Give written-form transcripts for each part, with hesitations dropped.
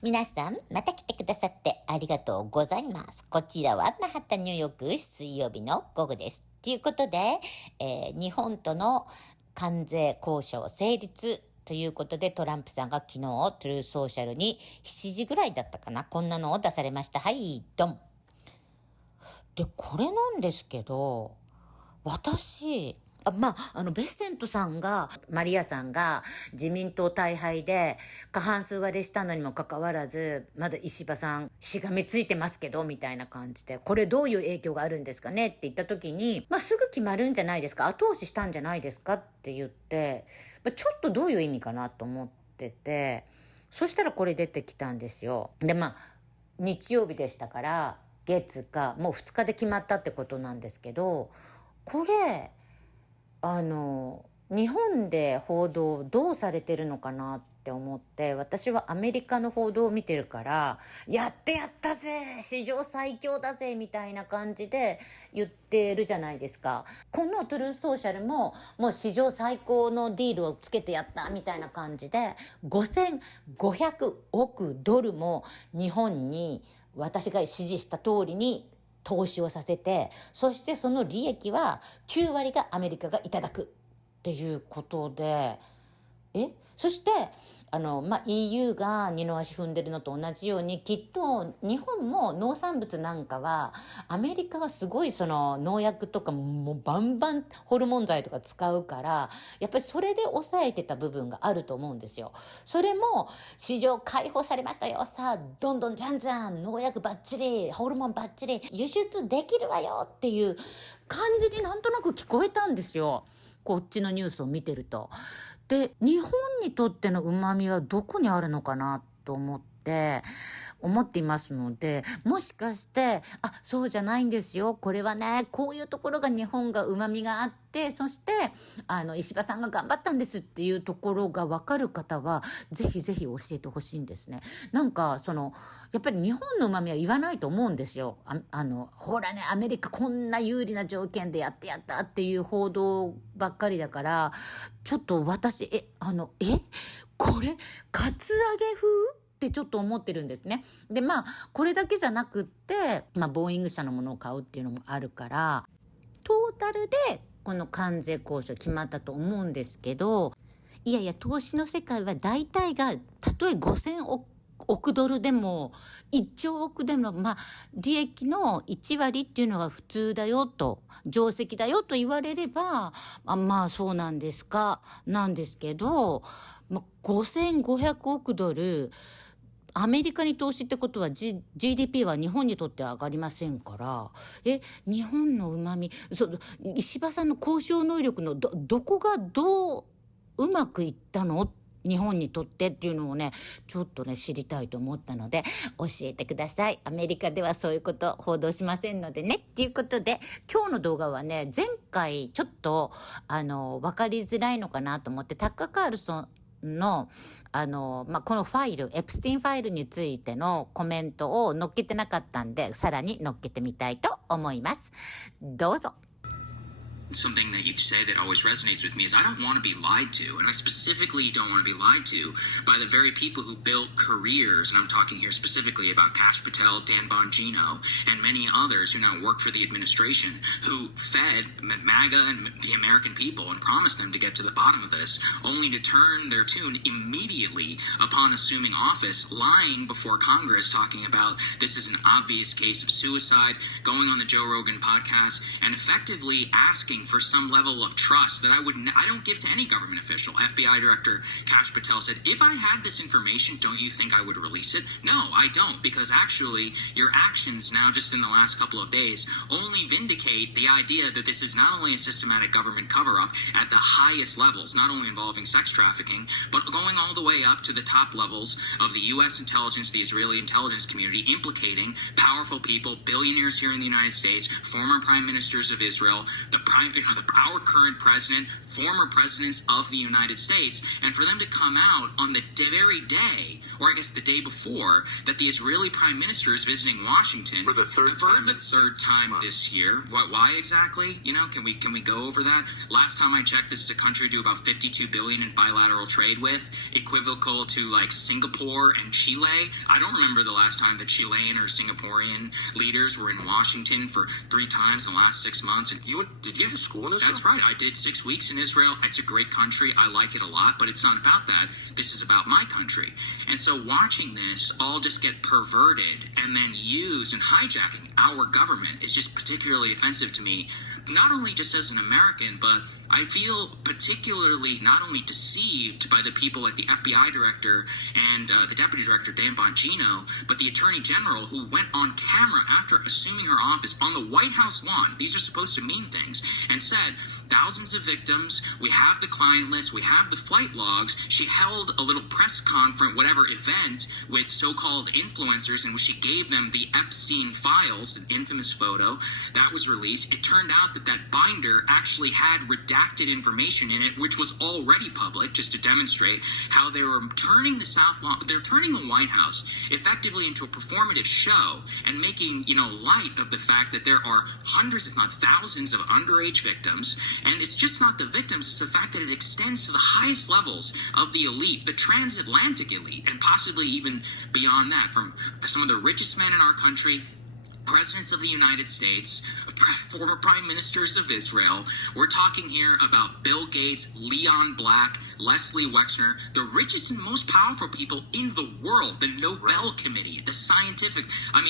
皆さん、また来てくださってありがとうございます。こちらはマンハッタンニューヨーク水曜日の午後です。ということで、日本との関税交渉成立ということで、トランプさんが昨日トゥルーソーシャルに7時ぐらいだったかな、こんなのを出されました。はい、ドン。で、これなんですけど、私、ベッセントさんが、マリアさんが自民党大敗で過半数割れしたのにもかかわらず、まだ石破さんしがみついてますけど、みたいな感じで、これどういう影響があるんですかねって言った時に、すぐ決まるんじゃないですか、後押ししたんじゃないですかって言って、ちょっとどういう意味かなと思ってて、そしたらこれ出てきたんですよ。で、日曜日でしたから、月か、もう2日で決まったってことなんですけど、これ、日本で報道どうされてるのかなって思って、私はアメリカの報道を見てるから、やってやったぜ、史上最強だぜ、みたいな感じで言ってるじゃないですか。このトゥルーソーシャルも、もう史上最高のディールをつけてやった、みたいな感じで、5500億ドルも日本に私が指示した通りに投資をさせて、そしてその利益は9割がアメリカがいただくっていうことで、そしてEU が二の足踏んでるのと同じように、きっと日本も農産物なんかはアメリカはすごいその農薬とかもうバンバンホルモン剤とか使うから、やっぱりそれで抑えてた部分があると思うんですよ。それも市場開放されましたよ、さあどんどんじゃんじゃん農薬バッチリホルモンバッチリ輸出できるわよっていう感じになんとなく聞こえたんですよ、こっちのニュースを見てると。で、日本にとっての旨味はどこにあるのかなと思っていますので、もしかして、そうじゃないんですよ。これはね、こういうところが日本が旨味があって、そして、石破さんが頑張ったんですっていうところがわかる方は、ぜひぜひ教えてほしいんですね。なんか、やっぱり日本の旨味は言わないと思うんですよ。ほらね、アメリカこんな有利な条件でやってやったっていう報道ばっかりだから、ちょっと私、これ、カツアゲ風ってちょっと思ってるんですね。で、これだけじゃなくって、ボーイング社のものを買うっていうのもあるから、トータルでこの関税交渉決まったと思うんですけど、いやいや、投資の世界は大体が、たとえ5000億ドルでも、1兆億でも、利益の1割っていうのが普通だよと、定石だよと言われれば、そうなんですか、なんですけど、5500億ドル、アメリカに投資ってことは、GDP は日本にとっては上がりませんから、日本の旨味、石破さんの交渉能力のどこがどうまくいったの？日本にとってっていうのをね、ちょっとね、知りたいと思ったので、教えてください。アメリカではそういうこと報道しませんのでね。っていうことで、今日の動画はね、前回ちょっと、わかりづらいのかなと思って、タッカー・カールソンの、このファイル、エプスティンファイルについてのコメントを載っけてなかったんで、さらに載っけてみたいと思います。どうぞ。Something that you've said that always resonates with me is I don't want to be lied to, and I specifically don't want to be lied to by the very people who built careers, and I'm talking here specifically about Kash Patel, Dan Bongino, and many others who now work for the administration, who fed MAGA and the American people and promised them to get to the bottom of this, only to turn their tune immediately upon assuming office, lying before Congress, talking about this is an obvious case of suicide, going on the Joe Rogan podcast, and effectively asking for some level of trust that I don't give to any government official. FBI Director Kash Patel said, if I had this information, don't you think I would release it? No, I don't, because actually your actions now just in the last couple of days only vindicate the idea that this is not only a systematic government cover-up at the highest levels, not only involving sex trafficking, but going all the way up to the top levels of the U.S. intelligence, the Israeli intelligence community, implicating powerful people, billionaires here in the United States, former prime ministers of Israel, the prime our current president, former presidents of the United States, and for them to come out on the very day, or I guess the day before, that the Israeli prime minister is visiting Washington for the third time this year. Why exactly? Can we go over that? Last time I checked, this is a country to do about $52 billion in bilateral trade with, equivocal to like Singapore and Chile. I don't remember the last time the Chilean or Singaporean leaders were in Washington for 3 times in the last 6 months. And did you go to school in Israel? That's right. I did 6 weeks in Israel. It's a great country. I like it a lot, but it's not about that. This is about my country. And so watching this all just get perverted and then used and hijacking our government is just particularly offensive to me, not only just as an American, but I feel particularly not only deceived by the people like the FBI director and the deputy director, Dan Bongino, but the attorney general who went on camera after assuming her office on the White House lawn. These are supposed to mean things, and said thousands of victims. We have the client list. We have the flight logs. She held a little press conference, whatever event, with so-called influencers in which she gave them the Epstein files, an infamous photo that was released. It turned out that that binder actually had redacted information in it, which was already public, just to demonstrate how they were turning the they're turning the White House effectively into a performative show and making, light of the fact that there are hundreds, if not thousands, of underage victims. And it's just not the victims, it's the fact that it extends to the highest levels of the elite, the transatlantic elite, and possibly even beyond that, from some of the richest men in our country, presidents of the United States, former prime ministers of Israel. We're talking here about Bill Gates, Leon Black, Leslie Wexner, the richest and most powerful people in the world, the Nobel Committee, the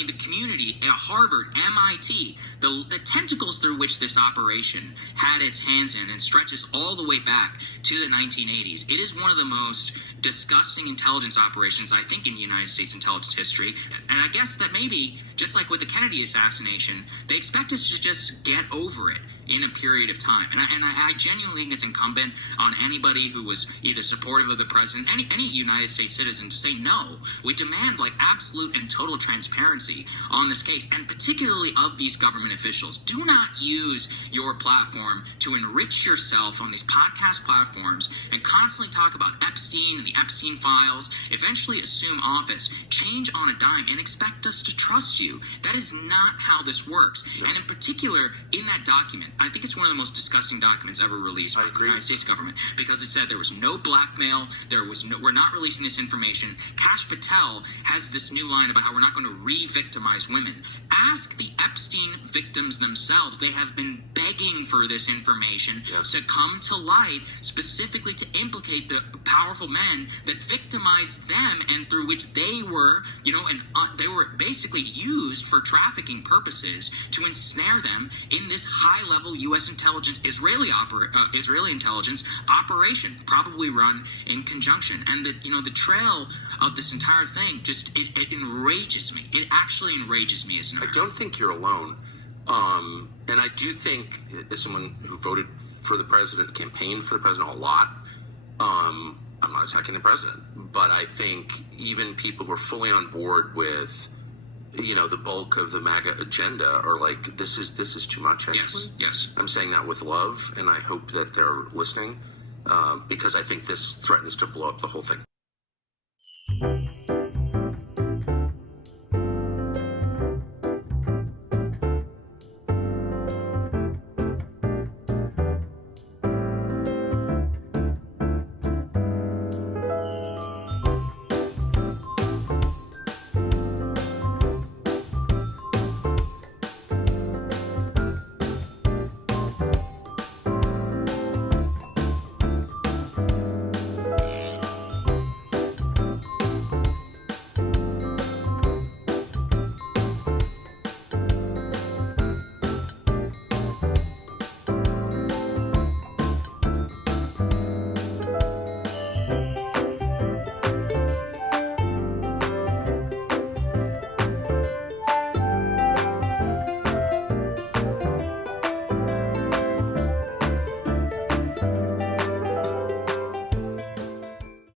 the community at Harvard, MIT, the tentacles through which this operation had its hands in and stretches all the way back to the 1980s. It is one of the most disgusting intelligence operations, I think, in United States intelligence history. And I guess that maybe, just like with the Kennedy assassination, they expect us to just get over it in a period of time. And I genuinely think it's incumbent on anybody who was either supportive of the president, any United States citizen, to say no. We demand absolute and total transparency on this case, and particularly of these government officials. Do not use your platform to enrich yourself on these podcast platforms and constantly talk about Epstein and the Epstein files, eventually assume office, change on a dime, and expect us to trust you. That is not how this works. And in particular, in that document, I think it's one of the most disgusting documents ever released by the United States government, because it said there was no blackmail, we're not releasing this information. Kash Patel has this new line about how we're not going to re-victimize women. Ask the Epstein victims themselves. They have been begging for this information to come to light, specifically to implicate the powerful men that victimized them and through which they were, they were basically used for trafficking purposes to ensnare them in this high-level U.S. intelligence, Israeli intelligence operation, probably run in conjunction. And the trail of this entire thing it enrages me. It actually enrages me as an American. I don't think you're alone. And I do think, as someone who voted for the president, campaigned for the president a lot, I'm not attacking the president, but I think even people who are fully on board with the bulk of the MAGA agenda are like, this is too much, actually. Yes. I'm saying that with love, and I hope that they're listening, because I think this threatens to blow up the whole thing.